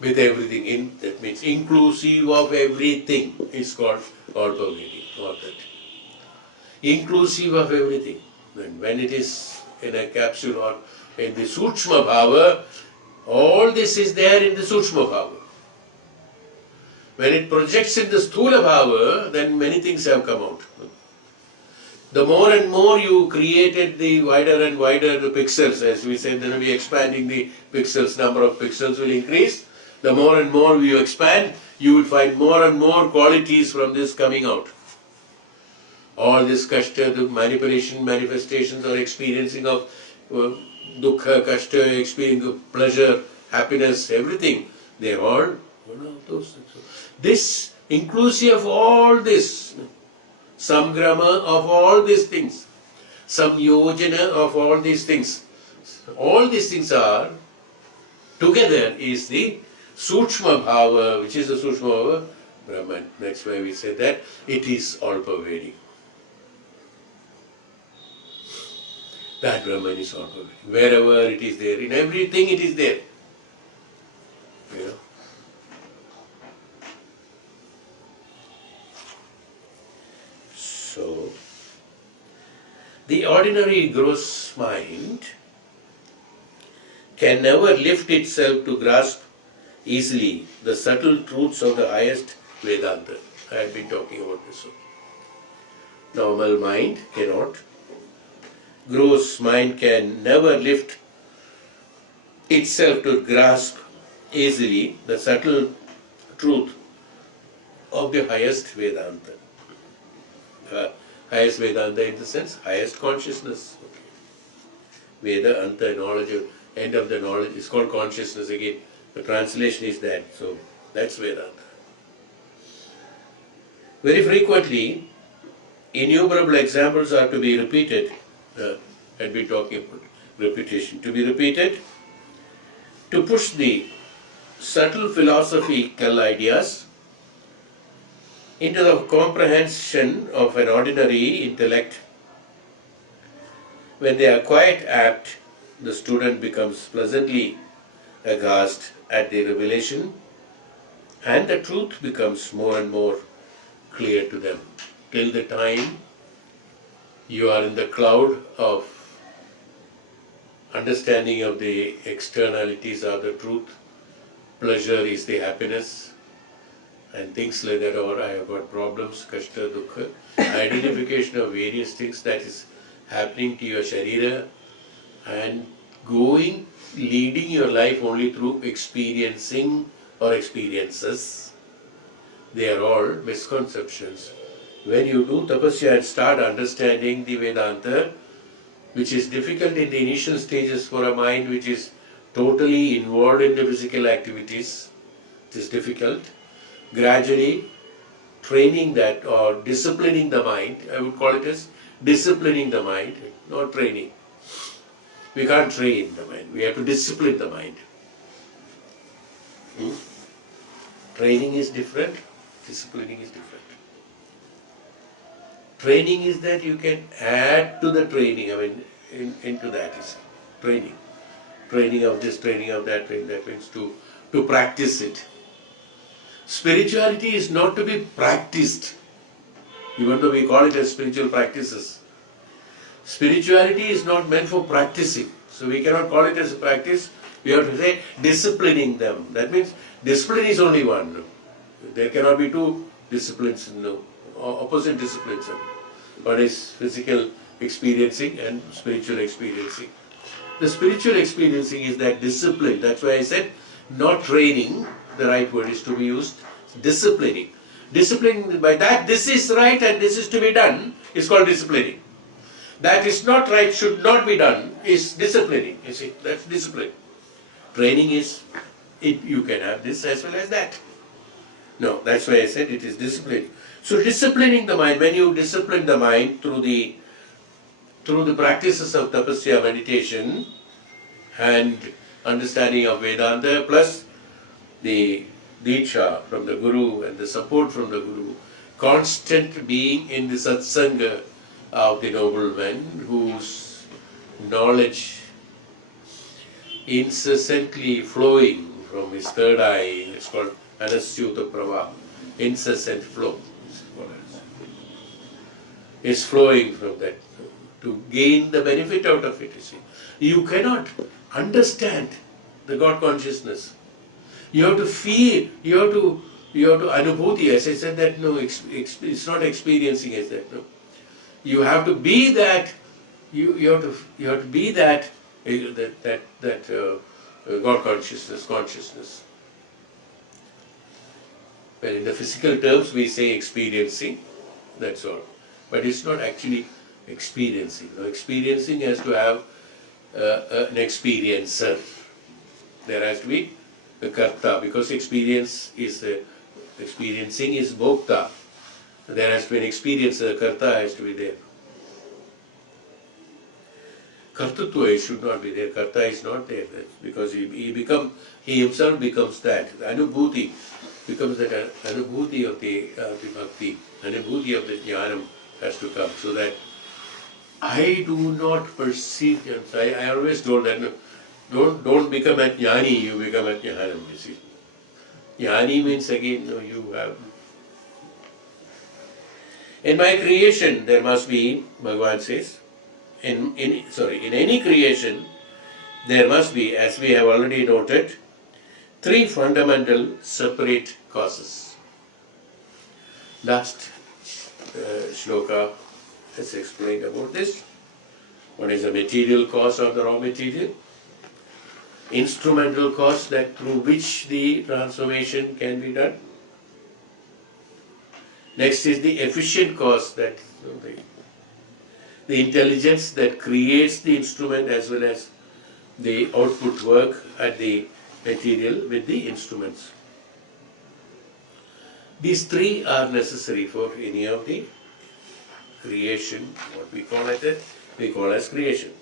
with everything, that means inclusive of everything is called all pervading, all that. Inclusive of everything. And when it is in a capsule or in the Sukshma Bhava, all this is there in the Sukshma Bhava. When it projects in the Sthula Bhava, then many things have come out. The more and more you created the wider and wider the pixels, as we said, then we expanding the pixels, number of pixels will increase. The more and more you expand, you will find more and more qualities from this coming out. All this kashta, the manipulation, manifestations or experiencing of dukkha, kashta, experiencing of pleasure, happiness, everything, they are all one of those things. This, inclusive of all this, samgrama of all these things, samyojana of all these things are together is the Sukshma Bhava, which is the Sukshma Bhava, Brahman. That's why we said that it is all pervading. That Brahman is all pervading. Wherever it is there, in everything it is there. So, the ordinary gross mind can never lift itself to grasp easily the subtle truths of the highest Vedanta. I have been talking about this. Normal mind cannot. Gross mind can never lift itself to grasp easily the subtle truth of the highest Vedanta. Highest Vedanta in the sense, highest consciousness. Veda, Anta, knowledge, end of the knowledge is called consciousness again. The translation is that, so that's Vedanta. Very frequently, innumerable examples are to be repeated. I've been talking about repetition. To be repeated, to push the subtle philosophical ideas into the comprehension of an ordinary intellect. When they are quite apt, the student becomes pleasantly aghast at the revelation, and the truth becomes more and more clear to them. Till the time you are in the cloud of understanding of the externalities of the truth, pleasure is the happiness, and things like that, or I have got problems, kashta, dukkha, identification of various things that is happening to your sharira, and leading your life only through experiencing or experiences. They are all misconceptions. When you do tapasya and start understanding the Vedanta, which is difficult in the initial stages for a mind which is totally involved in the physical activities, it is difficult. Gradually training that or disciplining the mind, I would call it as disciplining the mind, not training. We can't train the mind, we have to discipline the mind. Training is different, disciplining is different. Training is that you can add to the training, into that is training. Training of this, training of that, that means to practice it. Spirituality is not to be practiced, even though we call it as spiritual practices. Spirituality is not meant for practicing, so we cannot call it as a practice. We have to say disciplining them. That means discipline is only one. There cannot be two disciplines, no, opposite disciplines. One is physical experiencing and spiritual experiencing. The spiritual experiencing is that discipline. That's why I said not training, the right word is to be used, disciplining. Disciplining, by that this is right and this is to be done, is called disciplining. That is not right, should not be done, is disciplining. You see, that's discipline. Training is, you can have this as well as that. No, that's why I said it is discipline. So disciplining the mind, when you discipline the mind through the practices of tapasya, meditation, and understanding of Vedanta, plus the Diksha from the Guru and the support from the Guru, constant being in the satsanga of the nobleman whose knowledge incessantly flowing from his third eye, it's called Anasyuta Prava, incessant flow, is flowing from that to gain the benefit out of it. You see, you cannot understand the God consciousness. You have to feel, you have to anubhuti, as I said that, no, it's not experiencing as that, no. You have to be that, you have to be that God consciousness. Well, in the physical terms we say experiencing, that's all. But it's not actually experiencing. No, experiencing has to have an experiencer. There has to be a karta, because experiencing is bhokta. There has to be an experiencer, karta has to be there. Kartatva should not be there, karta is not there, because he himself becomes that. Anubhuti becomes that anubhuti of the bhakti, anubhuti of the jnanam has to come, so that I do not perceive. I always told that, no, don't become a jnani, you become a jnanam, you see. Jnani means again, no, you have. In my creation there must be, Bhagavan says, in any creation there must be, as we have already noted, three fundamental separate causes. Last shloka has explained about this. One is the material cause of the raw material, instrumental cause that through which the transformation can be done. Next is the efficient cause, that the intelligence that creates the instrument as well as the output work at the material with the instruments. These three are necessary for any of the creation, what we call it, we call as creation.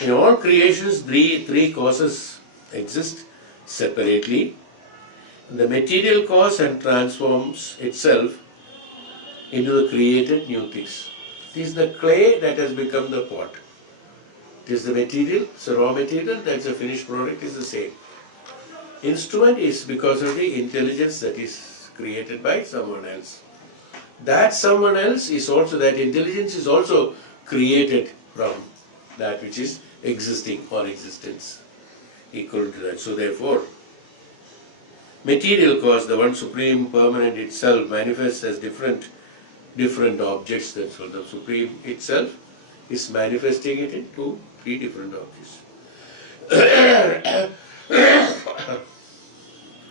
In all creations, three causes exist separately. The material cause and transforms itself into the created new things. It is the clay that has become the pot. It is the material, it's the raw material, that's the finished product, is the same. Instrument is because of the intelligence that is created by someone else. That someone else is also, that intelligence is also created from that which is existing or existence, equal to that. So therefore, material cause, the one supreme permanent itself, manifests as different objects. That's all. The supreme itself is manifesting it into three different objects.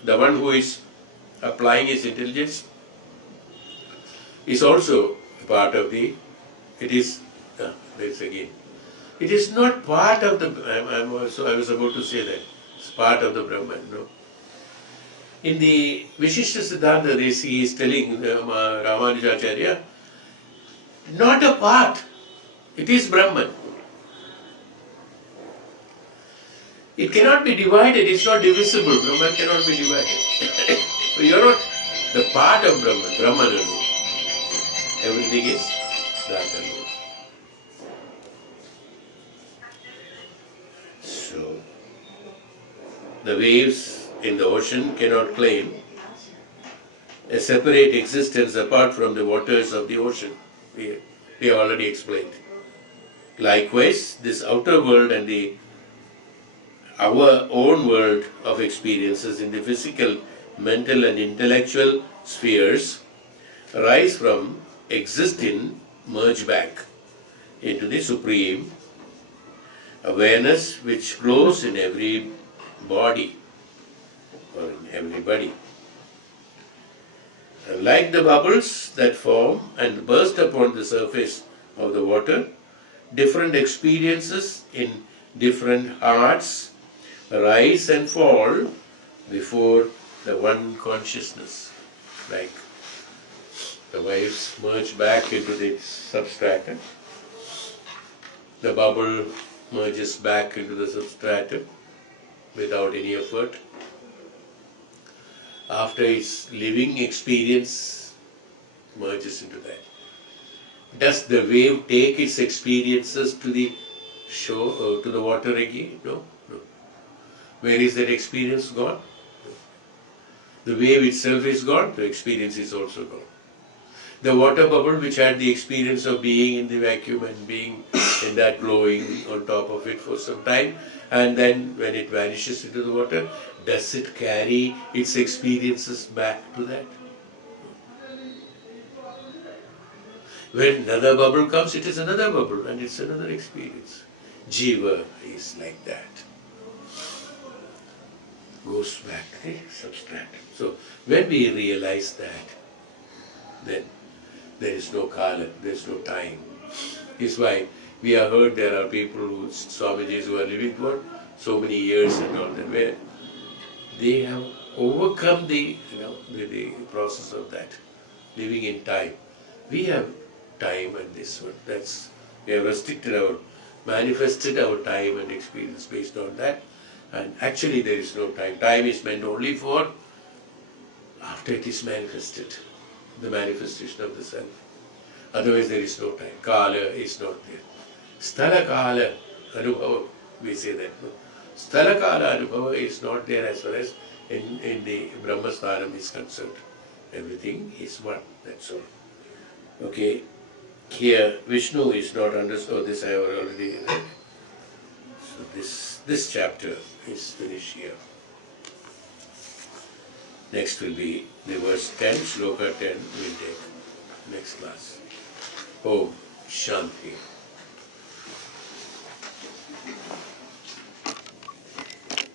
The one who is applying his intelligence is also part of the, it is, there's again, it is not part of the, I was about to say that, it's part of the Brahman, no. In the Vishishta Siddhanta, he is telling Ramanujacharya, not a part, it is Brahman. It cannot be divided, it's not divisible, Brahman cannot be divided. So you are not the part of Brahman, Brahman alone. Everything is that alone. So, the waves in the ocean cannot claim a separate existence apart from the waters of the ocean. We have already explained. Likewise, this outer world and our own world of experiences in the physical, mental and intellectual spheres arise from, exist in, merge back into the supreme awareness which flows in every body or in everybody. And like the bubbles that form and burst upon the surface of the water, different experiences in different hearts rise and fall before the one consciousness. Like the waves merge back into the substratum, the bubble merges back into the substratum without any effort. After its living experience merges into that. Does the wave take its experiences to the shore or to the water again? No, no. Where is that experience gone? The wave itself is gone, the experience is also gone. The water bubble which had the experience of being in the vacuum and being in that glowing on top of it for some time, and then when it vanishes into the water, does it carry its experiences back to that? When another bubble comes, it is another bubble and it's another experience. Jiva is like that. Goes back to the substratum. So when we realize that, then there is no kala, there is no time. This is why we have heard there are people who, Swamijis, who are living for so many years and all that, where they have overcome the process of that, living in time. We have time and this one. We have manifested our time and experience based on that. And actually there is no time. Time is meant only for after it is manifested, the manifestation of the self. Otherwise there is no time. Kala is not there. Sthala Kala Anubhava, we say that. No? Sthala Kala Anubhava is not there as far as in the Brahmasthanam is concerned. Everything is one, that's all. Okay, here Vishnu is not understood. This I have already read. So this chapter is finished here. Next will be the verse 10, Shloka 10 we'll take next class. Om Shanti.